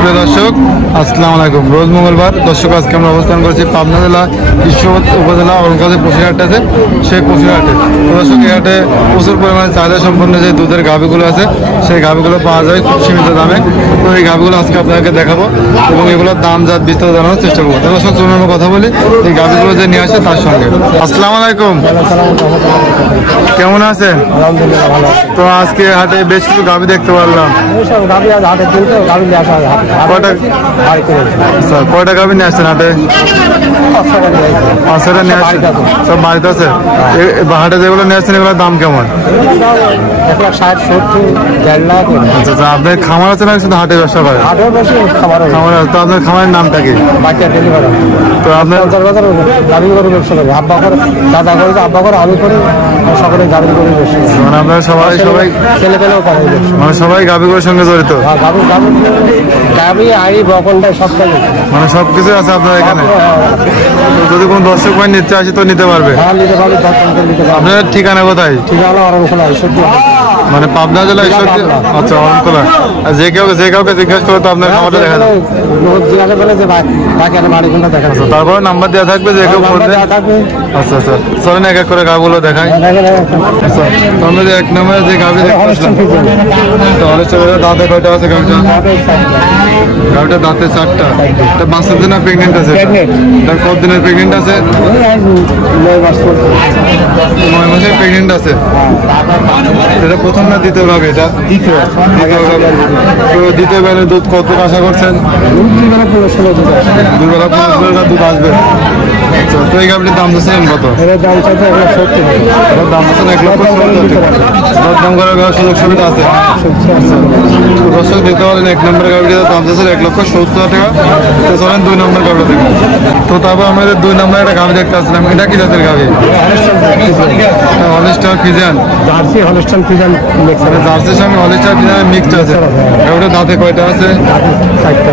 প্রিয় দর্শক আসসালামু আলাইকুম। রোজ মঙ্গলবার দর্শক আজকে আমরা অবস্থান করছি পাবনা জেলা ঈশ্বরদ উপজেলা অরণকাছে পশুর হাট আছে, সেই পশুর হাটে। দর্শক এই হাটে প্রচুর পরিমাণে চাহিদা সম্পন্ন যে দুধের গাভীগুলো আছে সেই গাভীগুলো পাওয়া যায় খুব সীমিত দামে। তো এই গাভীগুলো আজকে আপনাদেরকে দেখাবো এবং এগুলোর দাম জাত বিস্তারিত জানানোর চেষ্টা করবো। দর্শক চলুন আমরা কথা বলি এই গাভীগুলো যে নিয়ে আসে তার সঙ্গে। আসসালামু আলাইকুম, কেমন আছেন? তো আজকে হাটে বেশ কিছু গাভী দেখতে পারলাম। কয়টা গাভী নিয়ে আসছেন হাটে? 5-6টা নিয়ে আসছেন, সব বাড়িতে আছে। হাটে যেগুলো নিয়ে আসছেন এগুলোর দাম কেমন? 1,60,70,000 আচ্ছা আচ্ছা, আপনার খামার আছে না শুধু হাটে ব্যবসা করেন? খামার আছে। তো আপনার খামারের নামটা কি? তো আপনার দাদা করে আব্বা করে আমি করি, সকলে গাভী করে মানে আপনারা সবাই ছেলে পেলেও করে, মানে সবাই গাভীগুলোর সঙ্গে জড়িত? গাভী আড়ি বকনটা সবটাই মানে সবকিছু আছে আপনার এখানে। যদি কোনো দর্শক ভাই নিতে আসে তো নিতে পারবে? নিতে পারবে। আপনার ঠিকানা কোথায়? ঠিকানা অরণখোলা, মানে পাবনা জেলা ঈশ্বরদী। আচ্ছা, অরণখোলা। আর যে কাউকে জিজ্ঞাসা করে তো আপনার খামারটা দেখা যায়। জিজ্ঞাসা করে যে বাড়ি কোনটা দেখা যাচ্ছে, তারপর নাম্বার দেওয়া থাকবে যে কেউ ফোন দেয়। আচ্ছা আচ্ছা, চলেন এক এক করে গাভীগুলো দেখাই। আচ্ছা, আমরা যে 1 নম্বরে যে গাভী দেখতে আসলাম, দাঁতে কয়টা আছে গাভীটা? গাভীটা দাঁতে 4টা। এটা 5 দিন প্রেগনেন্ট আছে? এটা কত দিনের প্রেগনেন্ট আছে? 9 মাসের প্রেগনেন্ট আছে। এটা প্রথম না দ্বিতীয় গাভী? এটা দ্বিতীয় গাভী। দ্বিতীয় বেলার দুধ কত আশা করছেন? 2 বেলা 15 দুধ আসবে। আচ্ছা, তো এই গাভীটির দাম দিচ্ছেন কত? দাম চাইছে 1,70,000। দাম দিচ্ছেন 1,70,000। দাম করার সুযোগ সুবিধা আছে? দর্শক দিতে পারেন 1 নম্বরের গাভীটির দাম দিচ্ছেন 1,70,000 টাকা। তো চলেন 2 নম্বর গাভীটা দেখুন। তো তারপর আমাদের 2 নম্বরে একটা গাভী দেখতে আসলাম। এটা কি জাতের গাভী? Holstein Friesian. Jersey Holstein Friesian mix. জার্সির সঙ্গে হলস্টাইন ফ্রিজিয়ান মিক্সড আছে। গাভীটা দাঁতে কয়টা আছে? 4টা।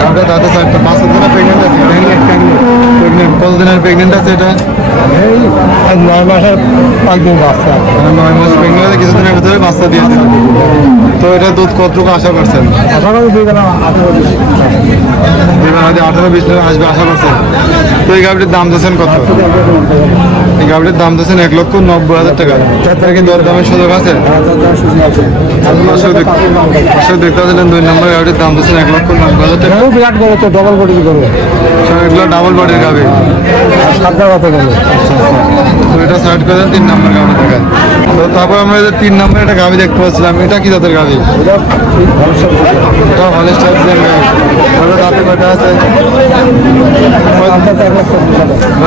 গাভীটা দাঁতে 4টা। 5 দিনের প্রেগনেন্ট আছে? প্রেগনেন্ট। কত দিনের প্রেগনেন্ট আছে এটা? 9 মাসের 5 দিন বাচ্চা। 9 মাস প্রেগনেন্ট আছে, কিছুদিনের ভিতরে বাচ্চা দিয়ে দিবে। তো এটা দুধ কতটুকু আশা করছেন? আশা করি 2 বেলা 18-20 লিটার আসবে আশা করছেন। তো এই গাভীটির দাম দিচ্ছেন কত? এই গাভীটির দাম দিচ্ছেন 1,90,000 টাকা। তার কি দরদামের সুযোগ আছে? দেখতে পাচ্ছিলেন 2 নম্বর গাভীটির দাম দিচ্ছেন 1,90,000 টাকা। বিরাট করে তো ডবল বডি করবে, এগুলো ডাবল বডির গাভী। 7টা কথা করবে। তো এটা সাইড করে দেন 3 নম্বর গাভী দেখেন। তো তারপর আমরা 3 নম্বরে একটা গাভী দেখতে পাচ্ছিলাম। এটা কি জাতের গাভী? এটা হলস্টাইন ফ্রিজিয়ান গাভী। দাঁতে কয়টা আছে?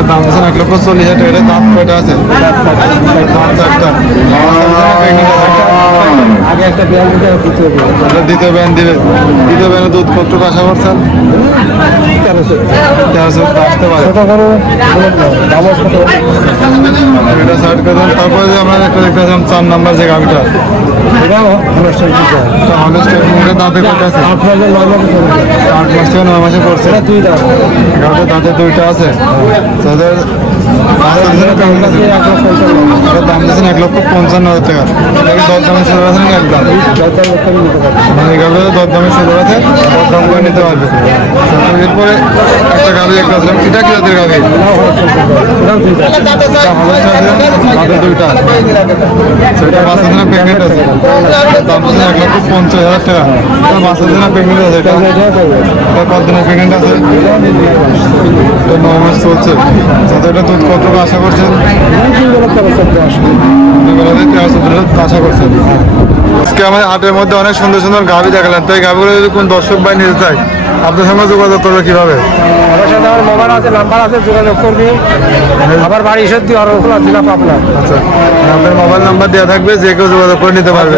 দাম দিচ্ছেন 1,40,000 টাকা। এটা দাঁত কয়টা আছে? দাঁত 4টা। আগে একটা বিয়ান দিতে, দ্বিতীয় ব্যান দিবে। দ্বিতীয় ব্যানে দুধ কতটুকু আশা করছেন? 1300 আসতে পারে। এটা সাইড করে দেন। তারপরে যে আমরা একটা দেখতে আসলাম 4 নম্বর যে গাভীটা, দাঁতে কয়টা আছে? 8 মাস থেকে 9 মাসে পড়ছে। গাভীটা দাঁতে 2টা আছে। তাদের দাম দিচ্ছেন 1,55,000 টাকা। এটাকে দরদামের সুযোগ আছে না? একদম মানে গাভীর দরদামের সুযোগ আছে, দরদাম করে নিতে পারবে। এরপরে একটা গাভী দেখতে আসলাম। এটা কি জাতের গাভী? দাঁতে 2টা। সেটা 5 দিনের প্রেগনেন্ট আছে। দাম দিচ্ছেন 1,50,000 টাকা। 5 দিনের প্রেগনেন্ট আছে। এটা কত দিনের প্রেগনেন্ট আছে? 9 মাস চলছে। এটা দুধ কতটুকু আশা করছেন? 2 বেলা 1300 আশা করছেন। আজকে আমাদের হাটের মধ্যে অনেক সুন্দর সুন্দর গাভী দেখালেন। তো এই গাভীগুলো যদি কোন দর্শক ভাই নিতে চায় আপনার সঙ্গে যোগাযোগ করবে কিভাবে? আমার সাথে আমার মোবাইল আছে, নাম্বার আছে, যোগাযোগ করবি। আমার বাড়ি ঈশ্বরদী, অরণখোলা, জেলা পাবনা। আচ্ছা, আপনার মোবাইল নাম্বার দেওয়া থাকবে, যে কেউ যোগাযোগ করে নিতে পারবে।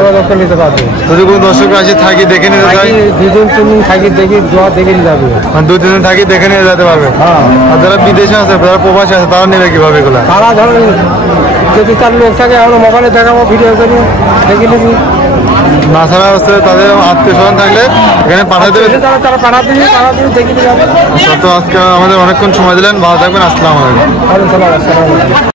যদি কোনো দর্শক আসি থাকি দেখে নিতে চাই, 2-3 দিন থাকি দেখে নিয়ে যাবে। 2-3 দিন থাকি দেখে নিয়ে যেতে পারবে। আর যারা বিদেশে আছে, যারা প্রবাসী আছে, তারা নেবে কিভাবে এগুলো? তারা ধরেন যদি তার লোক থাকে আমরা মোবাইলে দেখাবো, ভিডিও করি, দেখে নিবি। না ছাড়া হচ্ছে তাদের আত্মীয় স্বজন থাকলে এখানে পাঠাতে দেবে, তারা পাঠাতে দেখে নিয়ে যাবে। তো আজকে আমাদের অনেকক্ষণ সময় দিলেন, ভালো থাকবেন। আসসালামু আলাইকুম।